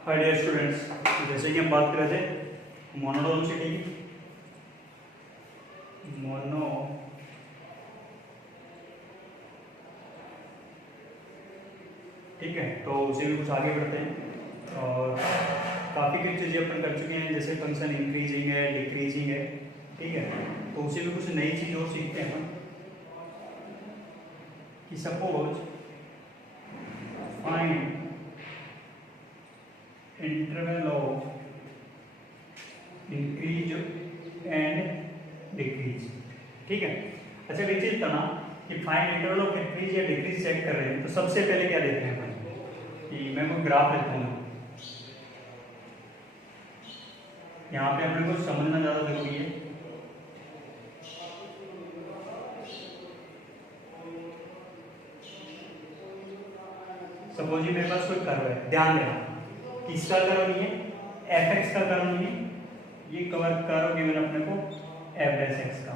Hi dear students, जैसे कि हम बात कर रहे थे मोनोटोनिसिटी की, ठीक है। तो उसे भी कुछ आगे बढ़ते हैं और काफ़ी कुछ चीज़ें अपन कर चुके हैं, जैसे फंक्शन इंक्रीजिंग है, डिक्रीजिंग है, ठीक है। तो उसे भी कुछ नई चीज़ और सीखते हैं अपन कि suppose find interval of increase and decrease, ठीक है। अच्छा, एक चीज करना कि फाइंड इंटरवल ऑफ इंक्रीज या डिक्रीज चेक कर रहे हैं, तो सबसे पहले क्या देखते हैं अपन कि मैं कोई ग्राफ लेता हूँ। यहाँ पे अपने को समझना ज़्यादा जरूरी है। सपोज मेरे पास कोई कर्व है, ध्यान देना किसका कर्व नहीं है, एफ एक्स का कर्व नहीं है, ये कवर कर्व गिवन अपने को एफ डैश एक्स का,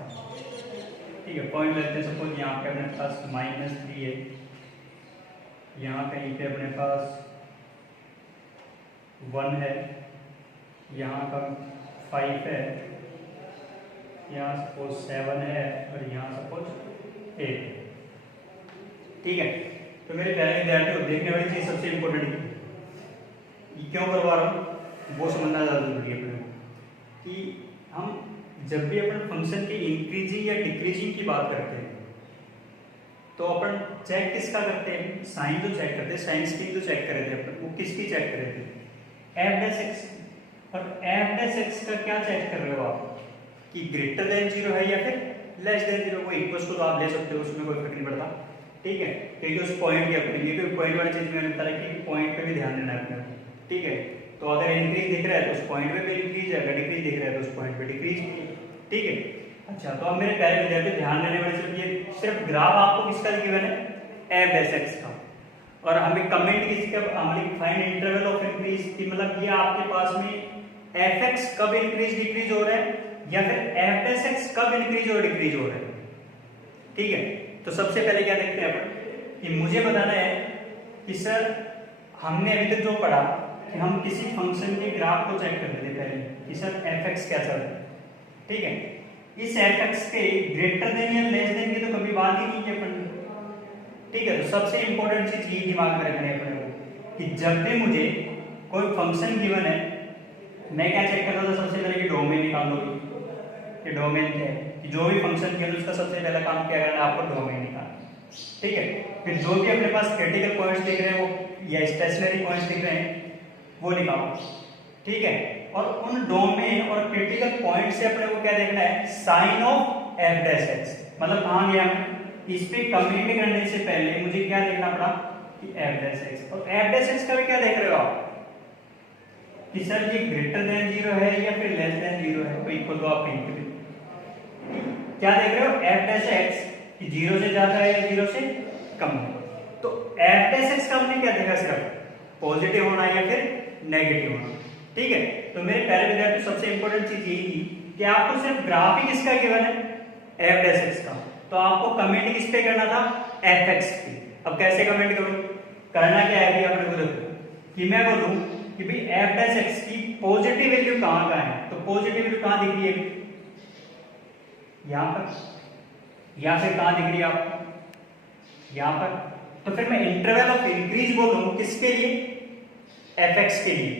ठीक है। पॉइंट लेते हैं, सपोज यहाँ पे अपने पास -3 है, यहाँ कहीं पे अपने पास 1 है, यहाँ का 5 है, यहाँ सपोज 7 है और यहाँ सपोज 8, ठीक है। तो मेरे प्यारे विद्यार्थियों, देखने वाली चीज सबसे इंपॉर्टेंट है, ये क्यों करवा रहा हूँ वो समझना ज़्यादा जरूरी है अपने को कि हम जब भी अपन फंक्शन की इंक्रीजिंग या डिक्रीजिंग की बात करते हैं तो अपन चेक किसका करते हैं, साइन जो चेक करते हैं, साइन स्क्रीन जो चेक कर रहे थे अपन, वो किसकी चेक कर रहे थे, एफ डैश एक्स। और एफ डैश एक्स का क्या चेक कर रहे हो आप कि ग्रेटर देन 0 है या फिर लेस देन 0। वो इक्वल्स को तो आप ले सकते हो, उसमें कोई फर्क नहीं पड़ता, ठीक है। क्योंकि उस पॉइंट के अपने लिए पॉइंट वाली चीज मैंने बताया कि पॉइंट पे भी ध्यान देना है अपने, ठीक है। तो अगर इंक्रीज दिख रहा है तो उस पॉइंट पे भी इंक्रीज है, अगर डिक्रीज दिख रहा है तो उस पॉइंट पे डिक्रीज, ठीक है। अच्छा, तो अब मेरे प्यारे विद्यार्थी ध्यान देने वाली सिर्फ ये, सिर्फ ग्राफ आपको किसका गिवन है, एफ डैश एक्स का, और हमें कमेंट किसका, हमारी फाइंड इंटरवल ऑफ इंक्रीज की, मतलब ये आपके पास में एफ एक्स कब इंक्रीज डिक्रीज हो रहा है या फिर एफ डैश एक्स कब इंक्रीज और डिक्रीज हो रहा है, ठीक है। तो सबसे पहले क्या देखते हैं अपन कि मुझे बताना है कि सर हमने अभी तक जो पढ़ा कि हम किसी फंक्शन के ग्राफ को चेक कर लेते पहले कि सर एफ एक्स क्या चल रहा है, ठीक है। इस एफ एक्स के ग्रेटर देन या लेस देन की तो कभी बात ही नहीं की अपन, ठीक है। तो सबसे इंपॉर्टेंट चीज ये दिमाग में रखनी है अपने को कि जब भी मुझे कोई फंक्शन गिवन है, मैं क्या चेक करता था सबसे पहले कि डोमेन निकाल लो कि डोमेन क्या है, कि जो भी फंक्शन किया तो उसका सबसे पहला काम क्या करना है, आपको डोमेन निकालना, ठीक है। फिर जो भी अपने पास क्रिटिकल पॉइंट्स दिख रहे हैं वो या स्टेशनरी पॉइंट्स दिख रहे हैं वो निकालो, ठीक है। और उन डोमेन और क्रिटिकल पॉइंट से अपने को क्या देखना है, sign of f dash x, मतलब कहां गया मैं, इस पे कमेंट करने से पहले मुझे क्या देखना पड़ा कि एफ डैश एक्स। और एफ डैश एक्स का भी क्या देख रहे हो आप कि सर ये ग्रेटर देन 0 है या फिर लेस देन 0 है, वो इक्वल तो आप कहीं पे क्या देख रहे हो, एफ डैश एक्स कि 0 से ज्यादा है या 0 से कम है। तो एफ डैश एक्स का हमने क्या देखा, सिर्फ पॉजिटिव होना या फिर नेगेटिव होना, ठीक है। तो मेरे प्यारे विद्यार्थी सबसे इंपॉर्टेंट चीज यही थी कि आपको सिर्फ ग्राफ ही किसका गिवन है, एफ डैश एक्स का, तो आपको कमेंट किस पे करना था, एफ एक्स पे। अब कैसे कमेंट करूं, करना क्या है अपने को, देखो कि मैं बोलूं कि भाई एफ डैश एक्स की पॉजिटिव वैल्यू कहां का है, तो पॉजिटिव वैल्यू कहां दिख रही है, यहां पर, या फिर कहां दिख रही है आपको, यहां पर। तो फिर मैं इंटरवल ऑफ इंक्रीज बोलूं किसके लिए, एफ एक्स के लिए।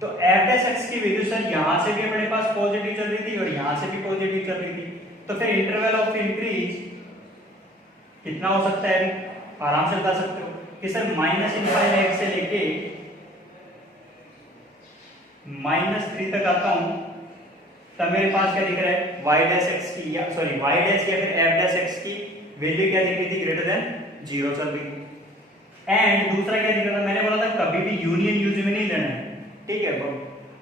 तो एफ डैश एक्स की वैल्यू सर यहां से भी अपने पास पॉजिटिव चल रही थी और यहां से भी पॉजिटिव चल रही थी, तो फिर इंटरवल ऑफ इंक्रीज कितना हो सकता है, आराम से बता सकते हो कि सर -∞ से लेके -3 तक आता हूं, तब मेरे पास क्या दिख रहा है, y डैश एक्स की, या सॉरी y डैश या फिर f डैश एक्स की वैल्यू क्या दिख रही थी, ग्रेटर देन 0 चल रही थी। एंड दूसरा क्या दिख रहा था, मैंने बोला था कभी भी यूनियन यूज में नहीं लेना है, ठीक है।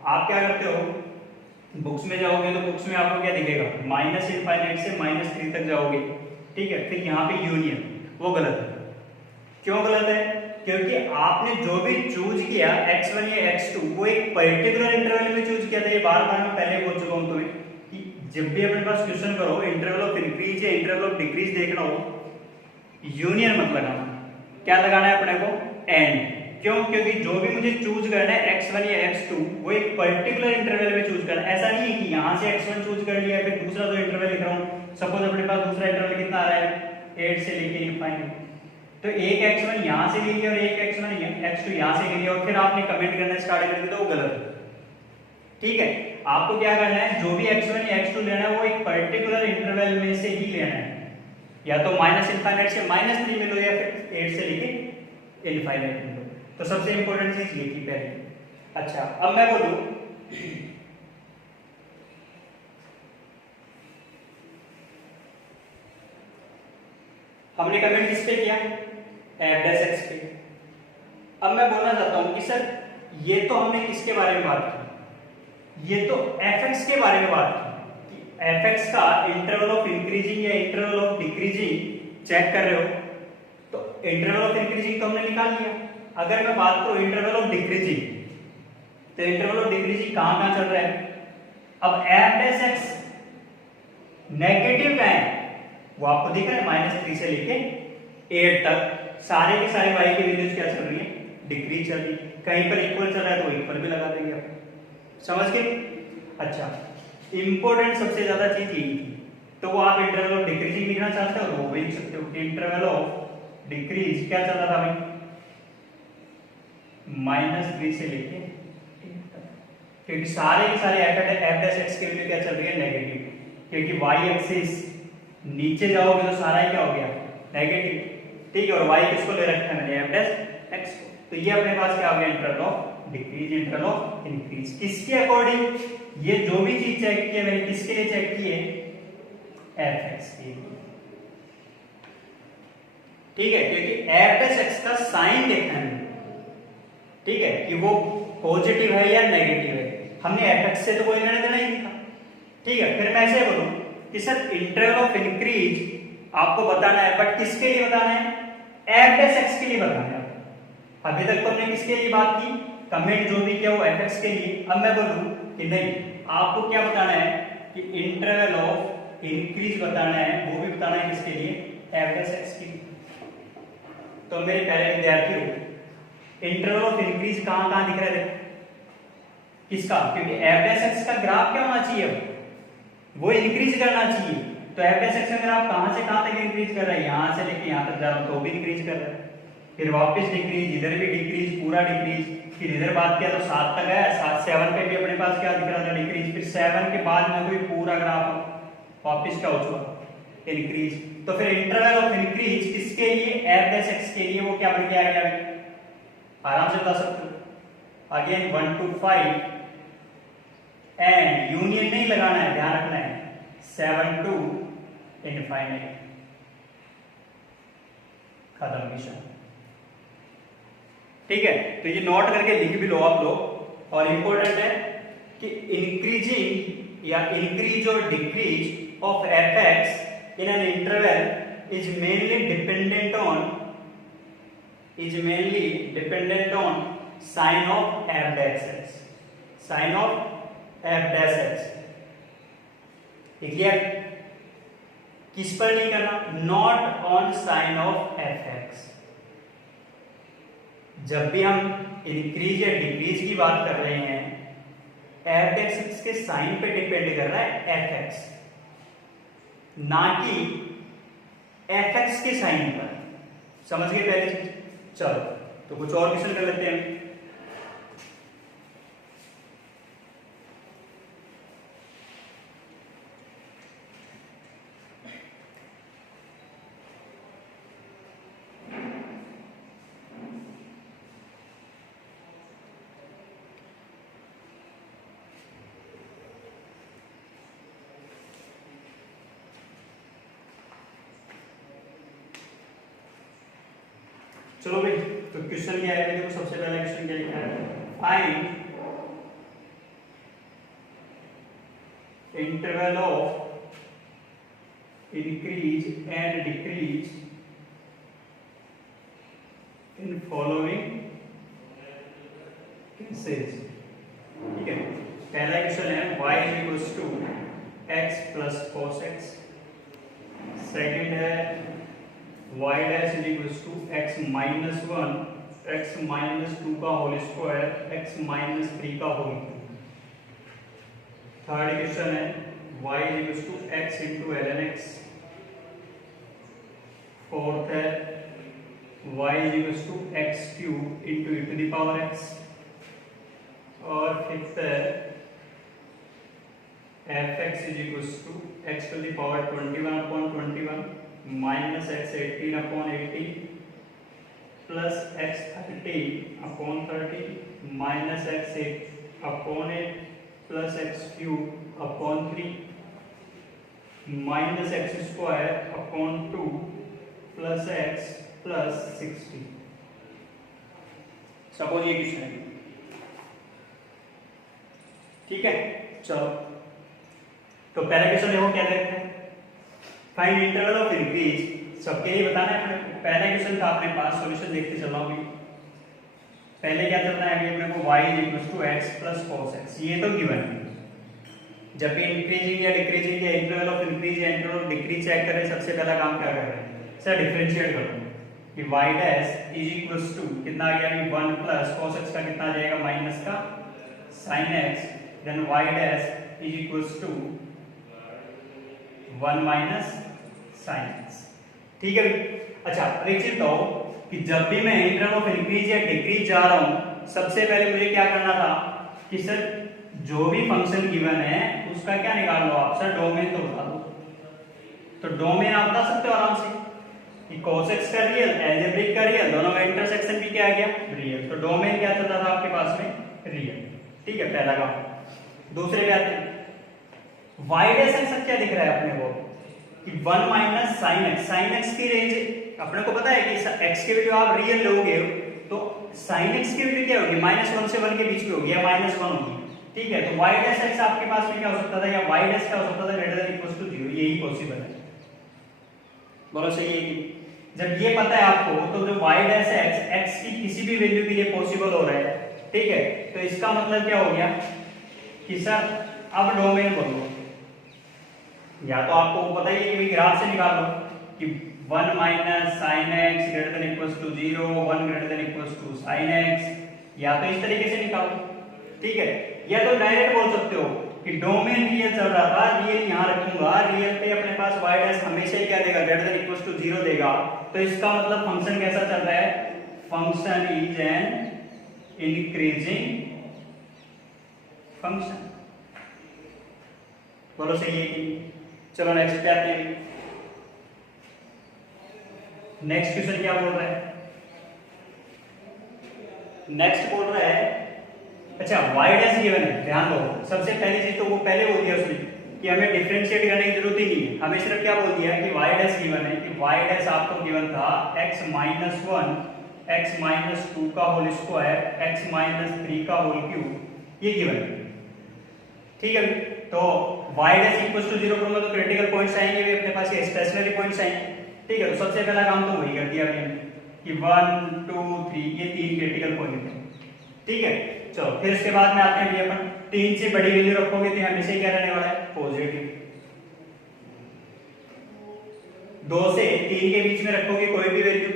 आप क्या करते हो, बुक्स में जाओगे तो बुक्स में आपको क्या दिखेगा, -∞ से -3 तक जाओगे, ठीक है। फिर यहाँ पे यूनियन, वो गलत है। क्यों गलत है, क्योंकि आपने जो भी चूज किया x1 या x2 वो एक पर्टिकुलर इंटरवल में चूज किया था। ये बार बार मैं पहले बोल चुका हूं तुम्हें कि जब भी अपने पास क्वेश्चन करो, इंटरवल ऑफ इंक्रीज या इंटरवल ऑफ डिक्रीज देखना हो, यूनियन मत लगाना, क्या लगाना है अपने को, एंड, क्यों? क्योंकि जो भी मुझे चूज करना है x1 या x2 वो एक पर्टिकुलर इंटरवल में चूज करना है। ऐसा नहीं है कि यहाँ से x1 चूज कर लिया फिर दूसरा जो इंटरवल लिख रहा हूँ, सपोज अपने पास दूसरा इंटरवल कितना आ रहा है 8 से लेके इनफाइनाइट, तो एक x1 यहाँ से ले लिया और एक x2 यहाँ से ले लिया और फिर आपने कमेंट करना स्टार्ट कर दिया तो वो गलत है। ठीक है, आपको क्या करना है, जो भी x1 या x2 लेना है वो एक पर्टिकुलर इंटरवल में से ही लेना है, या तो माइनस इनफाइनाइट से -3 में लो या फिर 8 से लेके इनफाइनाइट में लो। तो सबसे इंपॉर्टेंट चीज ये थी पहले। अच्छा, अब मैं बोलूं हमने कमेंट किस पे किया, f'(x) पे। अब मैं बोलना चाहता हूं कि सर ये तो हमने किसके बारे में बात की, ये तो fx के बारे में बात की कि fx का इंटरवल ऑफ इंक्रीजिंग या इंटरवल ऑफ डिक्रीजिंग चेक कर रहे हो, तो इंटरवल ऑफ इंक्रीजिंग तो हमने निकाल लिया। अगर मैं बात करूं इंटरवल ऑफ डिक्रीजिंग, तो इंटरवल ऑफ डिक्रीजिंग कहां चल रहा है, अब f'(x) नेगेटिव का है वो आपको दिख रहा है -3 से लेके 8 तक, सारे के सारे y की वैल्यूज क्या चल रही है, डिक्रीज चल रही है। कहीं पर इक्वल चल रहा है तो इक्वल भी लगा देंगे आप, समझ गए। अच्छा, इंपॉर्टेंट सबसे ज्यादा चीज यही थी, तो वो आप इंटरवल ऑफ डिक्रीजिंग लिखना चाहते हो वो भी लिख सकते हो। इंटरवल ऑफ डिक्रीज क्या चल रहा था भाई, -3 से लेके 8 तक, क्योंकि सारे के सारे f'(x) के लिए क्या चल रही है, नेगेटिव, क्योंकि y एक्सिस नीचे जाओगे तो सारा ही क्या हो गया, नेगेटिव। ठीक है, और y किसको ले रखा है मैंने, f'(x) को, तो ये अपने पास क्या हो गया, interval of decrease, interval of increase. किसके अकॉर्डिंग, ये जो भी चीज चेक की है मैंने किसके लिए चेक की है, f(x) के लिए। ठीक है, क्योंकि f'(x) का साइन देखना है, ठीक है, कि वो पॉजिटिव है या नेगेटिव है। हमने f(x) से तो कोई लेना देना ही नहीं था। ठीक है, फिर मैं ऐसे बोलूं कि सर इंटरवल ऑफ इंक्रीज आपको बताना है, बट किसके लिए बताना है, f'(x) के लिए बताना है। अभी तक तो हमने किसके लिए बात की, कमेंट जो भी किया वो f(x) के लिए। अब मैं बोलूं कि नहीं, आपको क्या बताना है कि इंटरवल ऑफ इंक्रीज बताना है, वो भी बताना है किसके लिए, f'(x) के लिए। तो मेरे पहले विद्यार्थी हो, इंटरवल ऑफ इंक्रीज कहां दिख रहा है, किसका, क्योंकि f'(x) का ग्राफ क्या होना चाहिए, वो इंक्रीज करना चाहिए। तो f'(x) का ग्राफ कहां से कहां तक इंक्रीज कर रहा है, यहां से लेके यहां तक जा रहा हूं तो भी इंक्रीज कर रहा है, फिर वापस डिक्रीज, इधर भी डिक्रीज, पूरा डिक्रीज, फिर इधर बात किया तो 7 तक आया, 7 पे भी अपने पास क्या दिख रहा था, डिक्रीज, फिर 7 के बाद में कोई पूरा ग्राफ वापस क्या हो चुका, इंक्रीज। तो फिर इंटरवल ऑफ इंक्रीज किसके लिए, f'(x) के लिए, वो क्या बन गया, आराम से बता सकते हो। अगेन 1 to 5 एंड यूनियन नहीं लगाना है, ध्यान रखना है, 7 to इनफाइनाइट, खत्म मिशन। ठीक है, तो ये नोट करके लिख भी लो आप लोग। और इंपॉर्टेंट है कि इंक्रीजिंग या इंक्रीज और decrease of f(x) in an interval is mainly dependent on sign of f'(x), sign of f'(x). Clear, किस पर नहीं करना, not on sign of f(x). जब भी हम इंक्रीज या डिक्रीज की बात कर रहे हैं, f'(x) के साइन पे डिपेंड कर रहा है f(x), ना कि f(x) के साइन पर। समझ गए पहले चीज। चलो तो कुछ और क्वेश्चन कर लेते हैं। चलो भाई, तो क्वेश्चन क्या है, देखो सबसे पहला क्वेश्चन क्या लिखा है, find interval of increase and decrease in following cases. ठीक है, पहला क्वेश्चन है y equals to x plus cos x। Second है y dash equals to x minus 1 x minus 2 का होल स्क्वायर x माइनस 3 का होल क्यूब। थर्ड क्वेश्चन है y equals to x into ln x। Fourth है y equals to x cube into e to the power x। और fifth है fx is equals to x to the power 21/21 minus x 18/18 plus x 30/30 minus x 8/8 plus x cube upon 3 minus x square upon 2 plus x plus 60। Suppose ये question है, ठीक है। चलो तो पहला question देखो क्या देखते हैं, फाइंड इंटरवल ऑफ इंक्रीज। सबके लिए बताना है अपने। पहला क्वेश्चन था अपने पास, सॉल्यूशन देखते चलो अभी। पहले क्या चलना है अभी अपने को y equals to x plus cos x, ये तो गिवन है। जब भी इंक्रीजिंग या डिक्रीजिंग या इंटरवल ऑफ इंक्रीज या इंटरवल ऑफ डिक्रीज चेक करें, सबसे पहला काम क्या कर रहे हैं सर, डिफरेंशिएट कर दो कि y dash is equals to कितना आ गया, 1 प्लस cos x का कितना आ जाएगा, माइनस का sin x, then y dash is equals to 1 minus sin x। ठीक है। अच्छा अब एक चीज बताओ कि जब भी मैं इंटरवल ऑफ इंक्रीज या डिक्रीज जा रहा हूं, सबसे पहले मुझे क्या करना था कि सर जो भी फंक्शन गिवन है उसका क्या निकाल लो आप, सर डोमेन तो बता दो। तो डोमेन आप बता सकते हो आराम से कि cos x का रियल, एल्जेब्रिक का रियल, दोनों का इंटरसेक्शन भी क्या आ गया, रियल। तो डोमेन क्या चल रहा था आपके पास में, रियल। ठीक है, पहला काम। दूसरे पे आते हैं, y डैश x क्या दिख रहा है अपने को कि 1 minus sin x। sin x की रेंज अपने को पता है कि x की वैल्यू आप रियल लोगे तो sin x की वैल्यू क्या होगी, -1 से 1 के बीच की होगी या -1 होगी। ठीक है, तो y डैश x आपके पास में क्या हो सकता था, या y डैश क्या हो सकता था, ग्रेटर देन इक्वल्स टू 0, यही पॉसिबल है। बोलो सही है कि जब ये पता है आपको तो जो y डैश x x की किसी भी वैल्यू के लिए पॉसिबल हो रहा है, ठीक है, तो इसका मतलब क्या हो गया कि सर अब डोमेन बोलो, या तो आपको पता ही है कि ग्राफ से निकाल लो कि 1 minus sin x greater than equals to 0, 1 greater than equals to sin x, या तो इस तरीके से निकालो। ठीक है, या तो डायरेक्ट बोल सकते हो कि डोमेन रियल चल रहा था, रियल यहां रखूंगा, रियल पे अपने पास y डैश हमेशा ही क्या देगा, ग्रेटर देन इक्वल्स टू 0 देगा। तो इसका मतलब फंक्शन कैसा चल रहा है, function is an increasing function. बोलो सही है कि। चलो नेक्स्ट पे आते हैं। नेक्स्ट क्वेश्चन क्या बोल रहा है, नेक्स्ट बोल रहा है, अच्छा y डैश गिवन है, ध्यान दो। सबसे पहली चीज तो वो पहले बोल दिया उसने कि हमें डिफरेंशिएट करने की जरूरत ही नहीं है, हमें सिर्फ क्या बोल दिया कि y डैश गिवन है, कि y डैश आपको गिवन था x माइनस 1 x माइनस 2 का होल स्क्वायर x माइनस 3 का होल क्यूब, ये गिवन है। ठीक है, तो y डैश इक्वल्स टू 0 करूंगा तो क्रिटिकल पॉइंट्स आएंगे भी अपने पास, ये स्टेशनरी पॉइंट्स आएंगे। ठीक है, तो सबसे पहला काम तो वही कर दिया मैंने कि 1 2 3 ये 3 क्रिटिकल पॉइंट है। ठीक है, चलो फिर इसके बाद में आते हैं भी अपन 3 से बड़ी वैल्यू रखोगे तो हमेशा क्या रहने वाला है, पॉजिटिव। 2 से 3 के बीच में रखोगे कोई भी वैल्यू,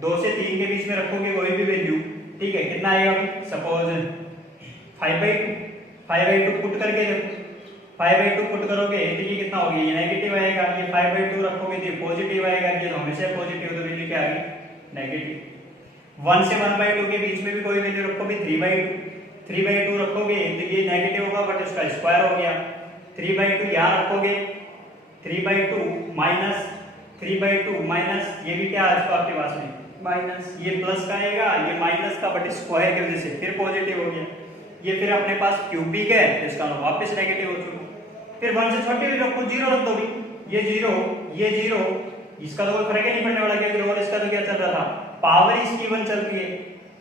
2 से 3 के बीच में रखोगे कोई भी वैल्यू, ठीक है, कितना आएगा, सपोज 5/2 पुट करके देखो, 5/2 पुट करोगे तो ये कितना हो गया, ये नेगेटिव आएगा, ये 5/2 रखोगे तो ये पॉजिटिव आएगा, ये तो हमेशा पॉजिटिव, तो वैल्यू क्या आ गई, नेगेटिव। 1 से 1/2 के बीच में भी कोई वैल्यू रखोगे 3/2 रखोगे तो ये नेगेटिव होगा बट उसका स्क्वायर हो गया। 3/2 यहाँ रखोगे, 3/2 माइनस 3/2 माइनस ये भी क्या है आपके पास में माइनस, ये प्लस का आएगा, ये माइनस का बट स्क्वायर की वजह से फिर पॉजिटिव हो गया। ये फिर अपने पास क्यूबिक है तो इसका वापस नेगेटिव हो चुका। फिर 1 से छोटी भी रखो, 0 रख दो भी, ये 0, इसका तो कोई फर्क ही नहीं पड़ने वाला, क्योंकि और इसका तो क्या चल रहा था, पावर इसकी 1 चल रही है।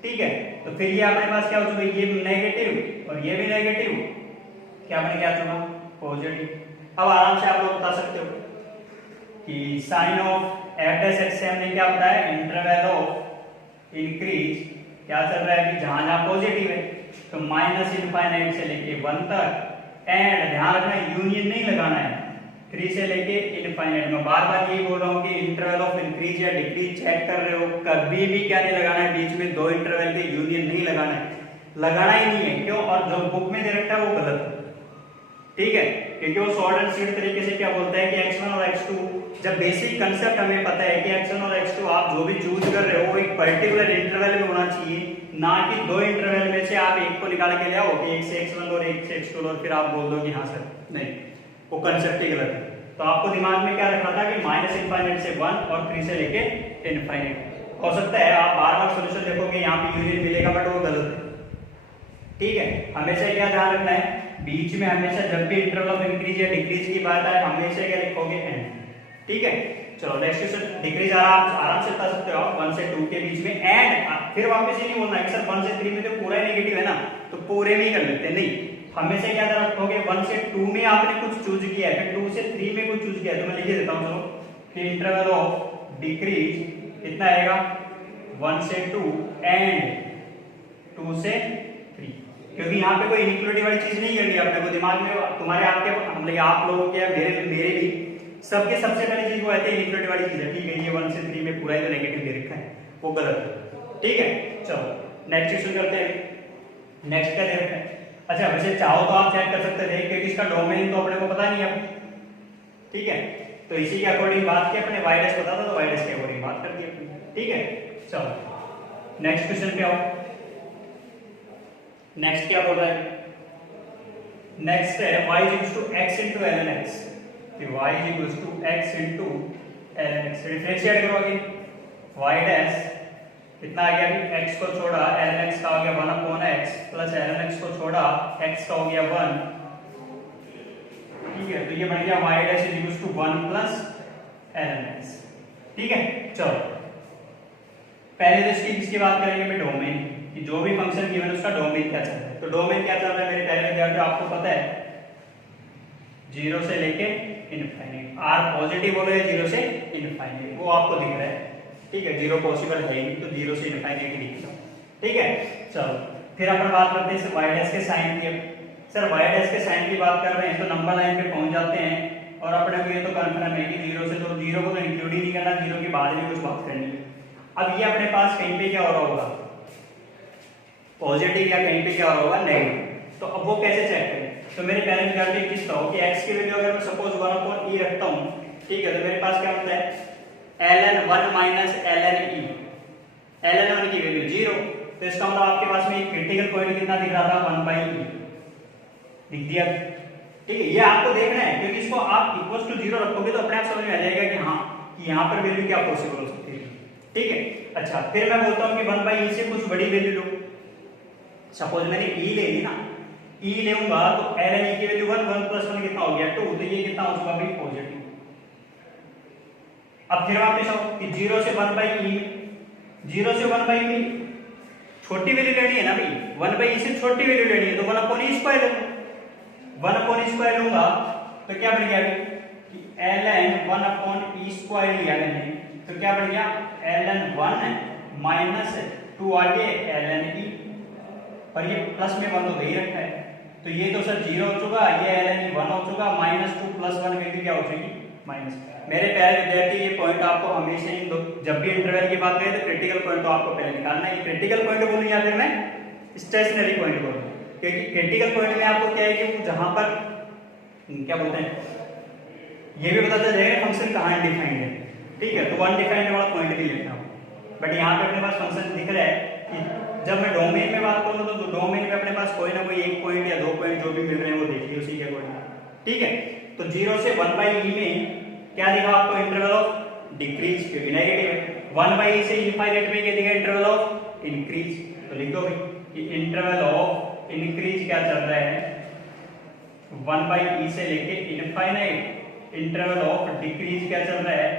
ठीक है, तो फिर ये अपने पास क्या हो चुका, ये नेगेटिव और ये भी नेगेटिव, क्या मैंने क्या चुना, पॉजिटिव। अब आराम से आप लोग बता सकते हो कि sign of f dash x से हमने क्या बताया, इंटरवल ऑफ इंक्रीज क्या चल रहा है कि जहां जहां पॉजिटिव है तो माइनस इनफाइनाइट से लेके 1 तक, एंड ध्यान रखना यूनियन नहीं लगाना है, 3 से लेके इनफाइनाइट। मैं बार बार यही बोल रहा हूँ कि इंटरवल ऑफ इंक्रीज या डिक्रीज चेक कर रहे हो, कभी भी क्या नहीं लगाना है, बीच में दो इंटरवल के यूनियन नहीं लगाना है, लगाना ही नहीं है। क्यों? और जो बुक में दे रखा है वो गलत है, ठीक है, क्योंकि वो शॉर्ट एंड स्वीट तरीके से क्या बोलता है कि x1 और x2, जब बेसिक कंसेप्ट हमें पता है कि x1 और x2 आप जो भी चूज कर रहे हो वो एक पर्टिकुलर इंटरवल में होना चाहिए, ना कि दो इंटरवल में से आप एक को निकाल के ले आओ कि एक से x1 और एक से x2 और फिर आप बोल दो कि हाँ सर, नहीं, वो कंसेप्ट ही गलत है। तो आपको दिमाग में क्या रखना था कि माइनस इनफाइनाइट से 1 और 3 से लेके इनफाइनाइट। हो सकता है आप बार बार सोल्यूशन देखोगे यहाँ पे यूनियन मिलेगा, बट वो गलत है, ठीक है। हमेशा क्या ध्यान रखना है, बीच में हमेशा जब भी इंटरवल ऑफ इंक्रीज या डिक्रीज की बात आए हमेशा क्या लिखोगे, एंड, ठीक है। चलो नेक्स्ट क्वेश्चन, डिक्रीज आराम से बता सकते हो आप 1 से 2 के बीच में, एंड फिर वापस ये नहीं बोलना है कि सर 1 से 3 में तो पूरा ही नेगेटिव है ना, तो पूरे में ही कर लेते हैं, नहीं, हमेशा क्या रखोगे 1 से 2 में आपने कुछ चूज किया है, फिर 2 से 3 में कुछ चूज किया है, तो मैं लिख देता हूं, चलो कि इंटरवल ऑफ डिक्रीज कितना आएगा, 1 से 2 एंड 2 से 3, क्योंकि यहाँ पे कोई इनइक्वालिटी वाली चीज नहीं करनी है अपने को दिमाग में, तुम्हारे आपके हम लोग आप लोगों के मेरे भी सबके सबसे पहले चीज वो आती है इनइक्वालिटी वाली चीज है, ठीक है। ये 1 से 3 में पूरा ही तो नेगेटिव दे रखा है, वो गलत है, ठीक है। चलो नेक्स्ट क्वेश्चन करते हैं। नेक्स्ट क्या दे रखा है, अच्छा वैसे चाहो तो आप चेक कर सकते थे क्योंकि इसका डोमेन तो अपने को पता नहीं है, ठीक है, तो इसी के अकॉर्डिंग बात की अपने, वाई डैश पता था तो वाई डैश के अकॉर्डिंग बात कर दी अपने, ठीक है। चलो नेक्स्ट क्वेश्चन पे आओ। नेक्स्ट क्या बोल रहा है, नेक्स्ट है y equals to x into ln x, कि y equals to x into ln x, differentiate करोगे y डैश कितना आ गया, x को छोड़ा ln x का हो गया 1 upon x plus ln x को छोड़ा x का हो गया 1, ठीक है, तो ये बन गया y dash equals to 1 plus ln x, ठीक है। चलो पहले तो इसकी बात करेंगे मैं डोमेन कि जो भी फंक्शन गिवन है उसका डोमेन क्या चल रहा है, तो डोमेन क्या चल रहा है मेरे पहले विद्यार्थियों, आपको पता है 0 से लेके इनफाइनाइट, r पॉजिटिव हो रहा है 0 से इनफाइनाइट, वो आपको दिख रहा है, ठीक है, 0 पॉसिबल है ही, तो 0 से इनफाइनाइट ही दिख रहा है, ठीक है। चलो फिर अपन बात करते हैं y डैश के साइन की। सर y डैश के साइन की बात कर रहे हैं तो नंबर लाइन पे पहुंच जाते हैं और अपने को ये तो कंफर्म है कि 0 से, तो 0 को तो इंक्लूड ही नहीं करना, 0 के बाद में कुछ बात करनी है। अब ये अपने पास कहीं पे क्या हो रहा होगा, पॉजिटिव, या कहीं पे क्या हो रहा होगा, नेगेटिव, तो अब वो कैसे चेक करें, तो मेरे पहले विद्यार्थी एक चीज कहो कि x की वैल्यू अगर मैं सपोज 1 अपॉन e रखता हूं, ठीक है, तो मेरे पास क्या होता है ln 1 minus ln e, ln 1 की वैल्यू 0, तो इसका मतलब आपके पास में क्रिटिकल पॉइंट कितना दिख रहा था, 1 बाई e दिख दिया, ठीक है। ये आपको देखना है क्योंकि इसको आप इक्वल टू 0 रखोगे तो अपने आप समझ में आ जाएगा कि हाँ कि यहाँ पर वैल्यू क्या पॉसिबल हो सकती है, ठीक है। अच्छा फिर मैं बोलता हूँ कि 1 बाई e से कुछ बड़ी वैल्यू लो, सपोज मैंने e ले ली ना, e लेऊंगा तो ln e की वैल्यू 1, 1 प्लस 1 कितना हो गया 2, तो ये कितना हो चुका भाई, पॉजिटिव। अब फिर वापस आओ कि 0 से 1 बाई e में, 0 से 1 बाई में छोटी वैल्यू लेनी है ना भाई, 1 बाई e से छोटी वैल्यू लेनी है तो 1 अपॉन e स्क्वायर ले लो, 1 अपॉन e स्क्वायर लूंगा तो क्या बन गया कि ln 1 अपॉन e स्क्वायर लिया मैंने, तो क्या बन गया ln 1 माइनस 2 आगे ln e, और ये प्लस में 1 तो दे ही रखा है, तो ये तो सर 0 हो चुका, ये ln e 1 हो चुका, माइनस 2 प्लस 1 वैल्यू क्या हो जाएगी, माइनस। मेरे प्यारे विद्यार्थी ये पॉइंट आपको हमेशा ही जब भी इंटरवल की बात करें तो क्रिटिकल पॉइंट तो आपको पहले निकालना है, क्रिटिकल पॉइंट बोलूं या फिर मैं स्टेशनरी पॉइंट बोलूं, क्योंकि क्रिटिकल पॉइंट में आपको क्या है कि वो जहां पर क्या बोलते हैं ये भी पता चल जाएगा फंक्शन कहाँ डिफाइंड है, ठीक है, तो अनडिफाइंड वाला पॉइंट भी लिखना हो, बट यहाँ पे अपने पास फंक्शन दिख रहा है कि जब मैं डोमेन में बात करूँ तो डोमेन में अपने पास कोई ना कोई एक पॉइंट या दो पॉइंट जो भी मिल रहे हैं वो देखिए उसी के अकॉर्डिंग, ठीक है। तो 0 से 1 बाई e में क्या दिखा आपको, इंटरवल ऑफ डिक्रीज, क्योंकि नेगेटिव है, 1 बाई e से इनफाइनाइट में क्या दिखा, इंटरवल ऑफ इंक्रीज, तो लिख दो भाई कि इंटरवल ऑफ इंक्रीज क्या चल रहा है 1 बाई e से लेके इनफाइनाइट, इंटरवल ऑफ डिक्रीज क्या चल रहा है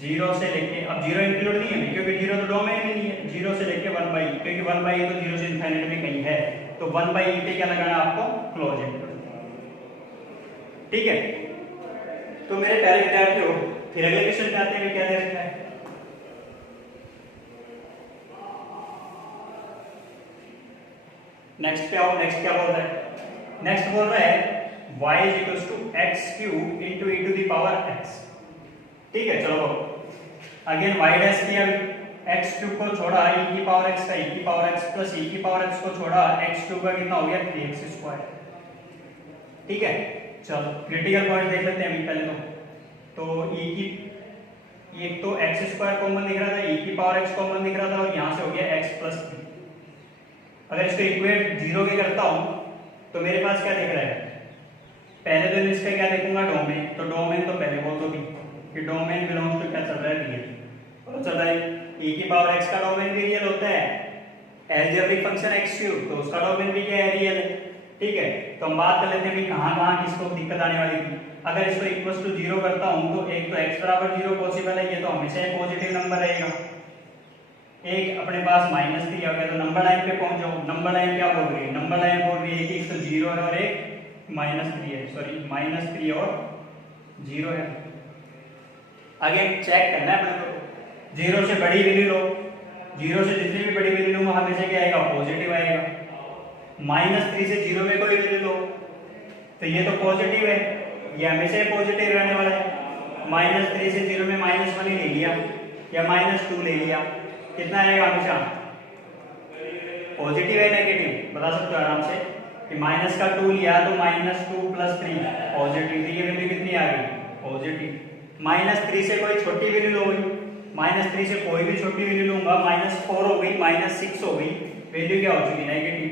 0 से लेके, अब 0 इंक्लूड नहीं है क्योंकि 0 तो डोमेन में नहीं है, 0 से लेके 1 बाई, क्योंकि 1 बाई तो 0 से इनफाइनाइट में कहीं है, तो 1 बाई e पे क्या लगाना आपको, क्लोज इंटरवल, ठीक है। तो मेरे प्यारे विद्यार्थियों फिर अगले क्वेश्चन पे आते हैं, क्या दे रखा है, नेक्स्ट पे आओ। नेक्स्ट क्या बोल रहा है, नेक्स्ट बोल रहा है y is equal to x cube into e to the power x. ठीक है, चलो अगेन y डैश किया, एक्स क्यूब को छोड़ा e की पावर x का e की पावर x प्लस e की पावर x को छोड़ा x क्यूब का कितना हो गया 3x स्क्वायर। ठीक है, चलो क्रिटिकल पॉइंट देख लेते हैं अभी पहले तो e की एक तो एक्स स्क्वायर कॉमन दिख रहा था, e की पावर x कॉमन दिख रहा था और यहाँ से हो गया x प्लस 3। अगर इसको इक्वेट जीरो के करता हूँ तो मेरे पास क्या दिख रहा है, पहले तो इसका क्या देखूंगा डोमेन, तो डोमेन तो पहले बोल दो कि डोमेन बिलोंग्स टू क्या चल रहा है रियल, तो चल रहा है e की पावर x का डोमेन भी रियल होता है, अलजेब्रिक फंक्शन x क्यूब तो उसका डोमेन भी क्या है रियल है। ठीक है, तो हम बात कर लेते हैं कि कहाँ किसको दिक्कत आने वाली थी। अगर इसको इक्वल टू जीरो करता हूँ तो एक तो x बराबर जीरो पॉसिबल है, ये तो हमेशा ही पॉजिटिव नंबर रहेगा। एक अपने पास -3 आ गया, तो नंबर लाइन पे पहुंच जाओ। नंबर लाइन क्या बोल रही है, नंबर लाइन बोल रही है कि एक तो जीरो है और एक -3 है, सॉरी -3 और 0 है। आगे चेक करना है अपने को, जीरो से बड़ी वैल्यू लो, जीरो से जितनी भी बड़ी वैल्यू लूंगा हमेशा क्या आएगा पॉजिटिव आएगा। -3 से जीरो में कोई वैल्यू लो तो ये तो पॉजिटिव है, ये हमेशा पॉजिटिव रहने वाला है। -3 से जीरो में -1 ही ले लिया या -2 ले लिया, कितना आएगा हमेशा पॉजिटिव है नेगेटिव, बता सकते हो आराम से कि माइनस का 2 लिया तो -2 + 3 पॉजिटिव, तो ये वैल्यू कितनी आ गई पॉजिटिव। -3 से कोई छोटी वैल्यू लो, -3 से कोई भी छोटी वैल्यू लूंगा -4 हो गई, -6 हो गई, वैल्यू क्या हो चुकी नेगेटिव।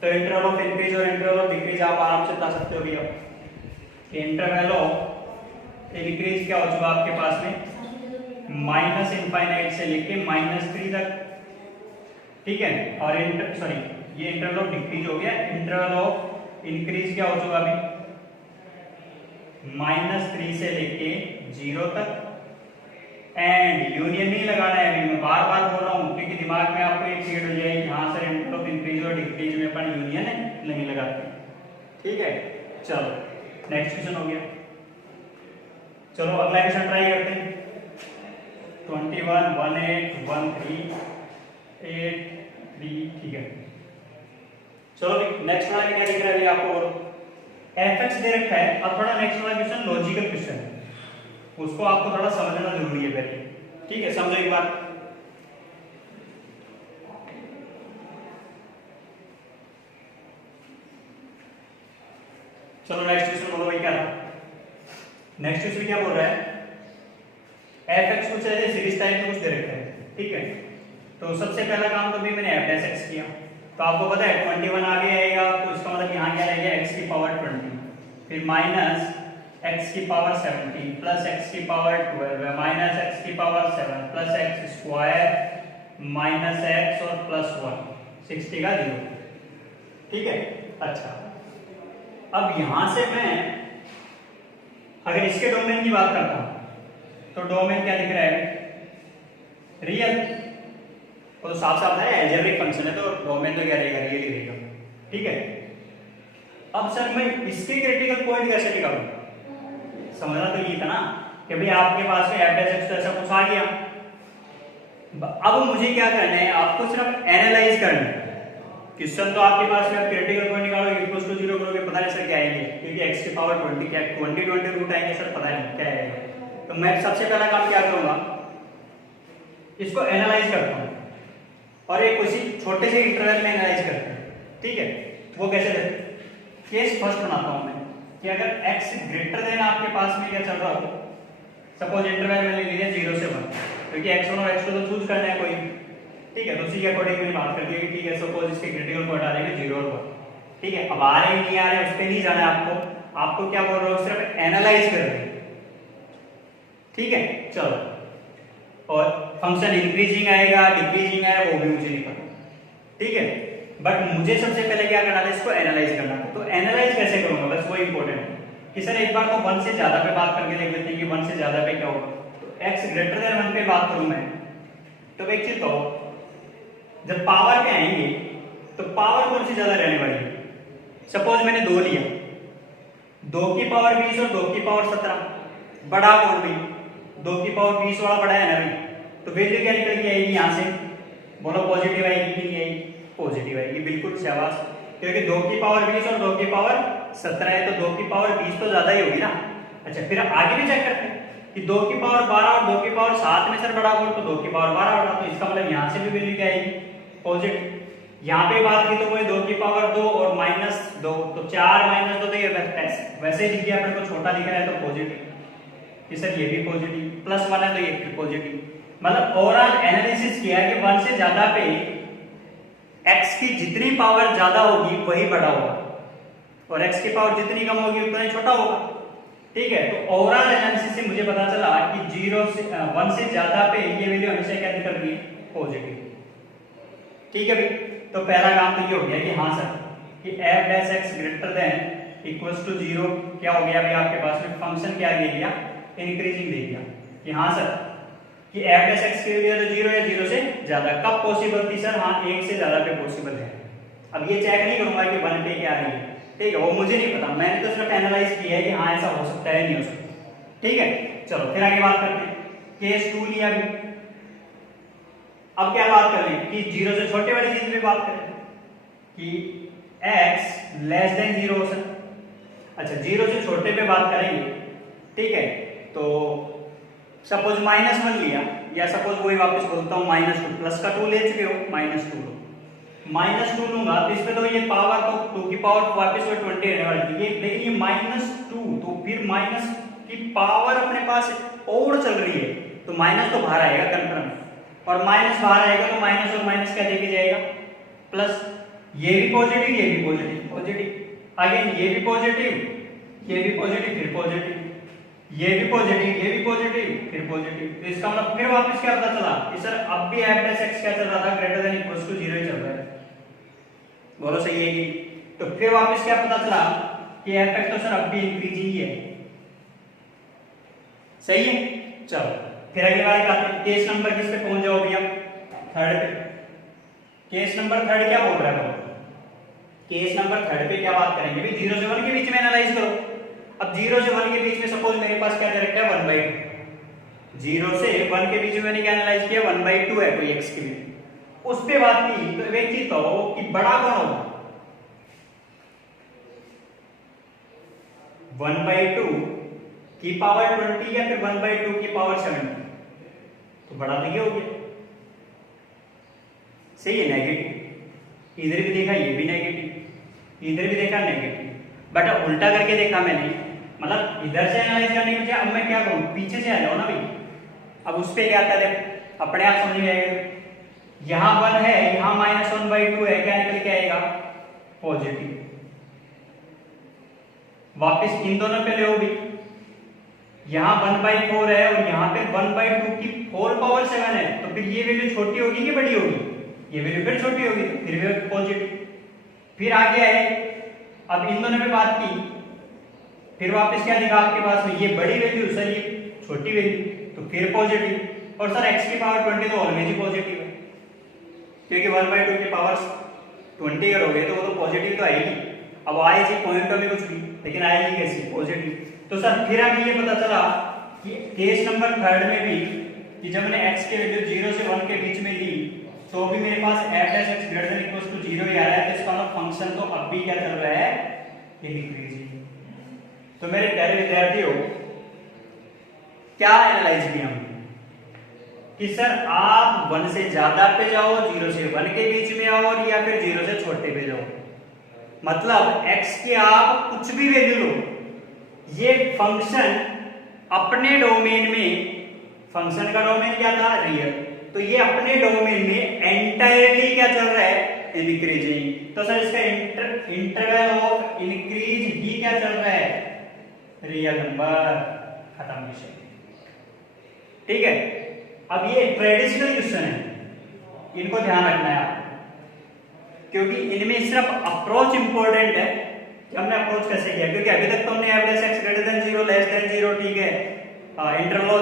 तो इंटरवल ऑफ इंक्रीज और इंटरवल ऑफ डिक्रीज आप आराम से बता सकते हो भैया कि इंटरवल ऑफ इंक्रीज क्या हो चुका आपके पास में -∞ से लेके -3 तक। ठीक है, और सॉरी ये इंटरवल ऑफ डिक्रीज हो गया, इंटरवल ऑफ इंक्रीज क्या हो चुका अभी -3 से लेके 0 तक। एंड यूनियन नहीं लगाना है, अभी मैं बार बार बोल रहा हूँ क्योंकि दिमाग में आपको एक फीड हो जाएगी, यहाँ से इंटरवल ऑफ इंक्रीज और डिक्रीज में अपन यूनियन नहीं लगाते। ठीक है, चलो नेक्स्ट क्वेश्चन हो गया। चलो अगला क्वेश्चन ट्राई करते हैं। 21 18 13 8 3। ठीक है, चलो नेक्स्ट वाला क्या दिख रहा है आपको, fx दे रखा है। अब थोड़ा नेक्स्ट वाला क्वेश्चन लॉजिकल क्वेश्चन है, उसको आपको थोड़ा समझना जरूरी है पहले। ठीक है, समझो एक बार। चलो नेक्स्ट क्वेश्चन बोलो भाई क्या था। नेक्स्ट क्वेश्चन क्या बोल रहा है, fx कुछ ऐसे सीरीज टाइप में कुछ दे रखा है। ठीक है, तो सबसे पहला काम तो भी मैंने f' किया, तो आपको पता है 21 आगे आएगा तो इसका मतलब यहाँ क्या रहेगा x की पावर 20, फिर माइनस x की पावर 17 प्लस x की पावर 12 है, माइनस x की power 7 plus x square minus x और प्लस 1 60 का 0। ठीक है, अच्छा अब यहां से मैं अगर इसके डोमेन की बात करता हूं तो डोमेन क्या दिख रहा है रियल, तो साफ साफ है अलजेब्रिक फंक्शन है तो डोमेन तो क्या रहेगा रियल ही रहेगा। ठीक है, अब सर मैं इसके क्रिटिकल पॉइंट कैसे निकालूं, समझना तो ये था ना कि भाई आपके पास में f' तो ऐसा कुछ आ गया, अब मुझे क्या करना है, आपको सिर्फ एनालाइज करना है। क्वेश्चन तो आपके पास में क्रिटिकल पॉइंट निकालो इक्वल टू 0 करोगे, पता नहीं सर क्या आएंगे, क्योंकि x की पावर 20 क्या 20 रूट आएंगे सर, पता नहीं क्या आएगा। तो मैं सबसे पहला काम क्या करूंगा, इसको एनालाइज करता हूं और एक उसी छोटे से इंटरवल में एनालाइज करते हैं। ठीक है, वो कैसे केस फर्स्ट बनाता हूं मैं कि अगर x ग्रेटर देन आपके पास में क्या चल रहा हो, सपोज इंटरवल में ले लीजिए 0 से 1, क्योंकि x1 और x2 तो चूज करना है कोई। ठीक है, तो उसी के अकॉर्डिंग मैंने बात कर दी कि ठीक है सपोज इसके क्रिटिकल पॉइंट आ जाएंगे 0 और 1। ठीक है, अब आ रहे नहीं आ रहे उस पर नहीं जाना है आपको, आपको क्या बोल रहा हूँ सिर्फ एनालाइज कर रहे हैं। ठीक है, चलो और फंक्शन इंक्रीजिंग आएगा डिक्रीजिंग आएगा वो भी मुझे नहीं पता। ठीक है, बट मुझे सबसे पहले क्या करना है, इसको एनालाइज करना है। तो एनालाइज कैसे करूंगा, बस वो इंपॉर्टेंट है कि सर एक बार तो 1 से ज्यादा पे बात करके देख लेते हैं कि 1 से ज्यादा पे क्या होगा। तो x ग्रेटर देन 1 पे बात करूं मैं, तो एक चीज तो जब पावर पे आएंगे तो पावर कौन सी ज्यादा रहने वाली है। सपोज मैंने 2 लिया, 2 की पावर 20 और 2 की पावर 17, बड़ा कौन भी 2 की पावर 20 वाला बड़ा है ना भाई, तो वैल्यू क्या निकल के आएगी यहाँ से, बोलो पॉजिटिव आएगी कि नहीं आएगी, पॉजिटिव आएगी, बिल्कुल शाबाश, क्योंकि 2 की पावर 20 और 2 की पावर 17 है तो 2 की पावर 20 तो ज्यादा ही होगी ना। अच्छा फिर आगे भी चेक करते हैं कि 2 की पावर 12 और 2 की पावर 7 में सर बड़ा होगा तो 2 की पावर 12 होगा, तो इसका मतलब यहाँ से भी वैल्यू क्या आएगी पॉजिटिव। यहाँ पे बात की तो वो 2 की पावर 2 और -2 तो 4 - 2 तो ये वैसे ही दिख गया, अपने को छोटा दिख रहा है तो पॉजिटिव, कि सर ये भी पॉजिटिव, +1 है तो ये भी पॉजिटिव। मतलब ओवरऑल एनालिसिस किया कि 1 से ज्यादा पे x की जितनी पावर ज्यादा होगी वही बड़ा होगा और x की पावर जितनी कम होगी उतना ही छोटा होगा। ठीक है, तो ओवरऑल एनालिसिस से मुझे पता चला कि 1 से ज्यादा पे ये वैल्यू हमेशा क्या निकल रही है पॉजिटिव। ठीक है भाई, तो पहला काम तो ये हो गया कि हाँ सर कि f' greater than equals to 0 क्या हो गया अभी आपके पास में फंक्शन क्या दे दिया इंक्रीजिंग दे दिया कि हाँ सर कि f' के लिए तो 0 है 0 से ज्यादा। कब पॉसिबल थी सर? हाँ 1 से ज्यादा पे पॉसिबल है। अब ये चेक नहीं करूंगा कि 1 पे क्या आ रही है, ठीक है, वो मुझे नहीं पता, मैंने तो सिर्फ एनालाइज किया है कि हाँ ऐसा हो सकता है नहीं हो सकता। ठीक है, चलो फिर आगे बात करते हैं। केस 2 लिया अभी, अब क्या बात कर रहे हैं कि 0 से छोटे वाली चीज पे बात करें कि x लेस देन 0 हो सर। अच्छा 0 से छोटे पे बात करेंगे, ठीक है, तो सपोज -1 लिया या सपोज वही वापस बोलता हूँ -2 प्लस का 2 ले चुके हो -2 लो, -2 लूंगा तो इसमें तो ये पावर तो 2 की पावर वापस वो 20 रहने वाली थी, लेकिन ये -2 तो फिर माइनस की पावर अपने पास और चल रही है तो माइनस तो बाहर आएगा कंफर्म, और माइनस बाहर आएगा तो माइनस और माइनस क्या देके जाएगा प्लस। ये भी पॉजिटिव ये भी पॉजिटिव पॉजिटिव, अगेन ये भी पॉजिटिव ये भी पॉजिटिव फिर पॉजिटिव, ये भी पॉजिटिव ये भी पॉजिटिव फिर पॉजिटिव। तो इसका मतलब फिर वापस क्या पता चला कि सर अब भी f' क्या चल रहा था ग्रेटर देन इक्वल्स टू 0 ही चल रहा है। बोलो सही है कि? तो फिर वापस क्या पता चला कि f तो सर अब भी इंक्रीजिंग ही है। सही है, चलो फिर अगली बार आते हैं। केस नंबर किस पे पहुंच जाओ भैया? थर्ड पे। केस नंबर थर्ड क्या बोल रहा है? केस नंबर थर्ड पे क्या बात करेंगे भाई? 0 से 1 के बीच में एनालाइज करो। अब 0 से 1 के बीच में सपोज मेरे पास क्या दे रखा है 1/2। 0 से 1 के बीच में मैंने क्या एनालाइज किया 1/2 है कोई x के लिए, उस पे बात की तो एक चीज तो कि बड़ा कौन होगा 1/2 की पावर 20 या फिर 1/2 की पावर 70? तो बड़ा तो ये हो गया, सही है, नेगेटिव। इधर भी देखा ये भी नेगेटिव, इधर भी देखा नेगेटिव, बट उल्टा करके देखा मैंने, मतलब इधर से एनालाइज करने के बजाय अब मैं क्या करूं पीछे से आ जाओ ना भाई। अब उस पे क्या आता है अपने आप समझ में आएगा, यहां 1 है यहां -1/2 है, क्या निकल के आएगा पॉजिटिव। वापस इन दोनों पे ले भी, यहां 1/4 है और यहां पे 1/2 की 4 पावर 7 है, तो फिर ये वैल्यू छोटी होगी कि बड़ी होगी? ये वैल्यू फिर छोटी होगी, फिर भी पॉजिटिव। फिर आगे आए, अब इन दोनों पे बात की, फिर वापस क्या दिखा आपके पास में ये बड़ी वैल्यू सर ये छोटी वैल्यू, तो फिर पॉजिटिव। और सर x की पावर 20 तो ऑलवेज ही पॉजिटिव है, क्योंकि 1/2 की पावर 20 अगर हो गए तो वो तो पॉजिटिव तो आएगी। अब आए जी पॉइंट में कुछ भी, लेकिन आएगी कैसी पॉजिटिव। तो सर फिर हमें ये पता चला कि केस नंबर थर्ड में भी कि जब मैंने x की वैल्यू 0 से 1 के बीच में ली तो भी मेरे पास f' greater than equals to 0 ही आ रहा है, तो इसका मतलब फंक्शन तो अब भी क्या चल रहा है इंक्रीजिंग। तो मेरे प्यारे विद्यार्थियों क्या एनालाइज किया हमने कि सर आप 1 से ज्यादा पे जाओ, 0 से 1 के बीच में आओ, या फिर 0 से छोटे पे जाओ, मतलब x के आप कुछ भी वैल्यू लो, ये फंक्शन अपने डोमेन में, फंक्शन का डोमेन क्या था रियल, तो ये अपने डोमेन में एंटायरली क्या चल रहा है इंक्रीजिंग। तो सर इसका इंटरवल ऑफ इंक्रीज ही क्या चल रहा है रियल नंबर, खत्म विषय। ठीक है, अब ये ट्रेडिशनल क्वेश्चन है, इनको ध्यान रखना है आप, क्योंकि इनमें सिर्फ अप्रोच इंपॉर्टेंट है कि हमने अप्रोच कैसे किया, क्योंकि अभी तक तो हमने f' greater then 0 less than 0, ठीक है, इंटरवल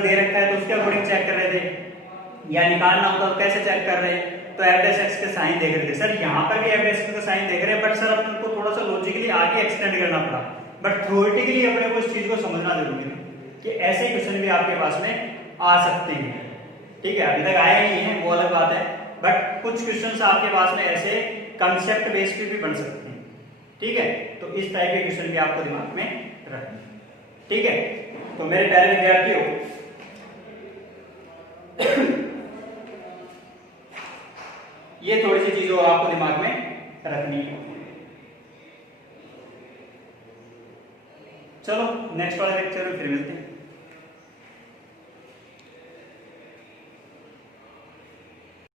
दे रखा है तो उसके अकॉर्डिंग चेक कर रहे थे, या निकालना होता तो कैसे चेक कर रहे हैं, तो f' के साइन देख रहे थे। सर यहाँ पर भी f' के साइन देख रहे हैं, बट सर अपन को थोड़ा सा लॉजिकली आगे एक्सटेंड करना पड़ा, बट थ्योरेटिकली अपने को इस चीज को समझना जरूरी है कि ऐसे क्वेश्चन भी आपके पास में आ सकते हैं। ठीक है, अभी तक आया नहीं है वो अलग बात है, बट कुछ क्वेश्चंस आपके पास में ऐसे कंसेप्ट बेस्ड पे भी बन सकते हैं। ठीक है, तो इस टाइप के क्वेश्चन भी आपको दिमाग में रखना, ठीक है। तो मेरे प्यारे विद्यार्थियों, ये थोड़ी सी चीजों आपको दिमाग में रखनी है। चलो नेक्स्ट वाले लेक्चर में फिर मिलते हैं।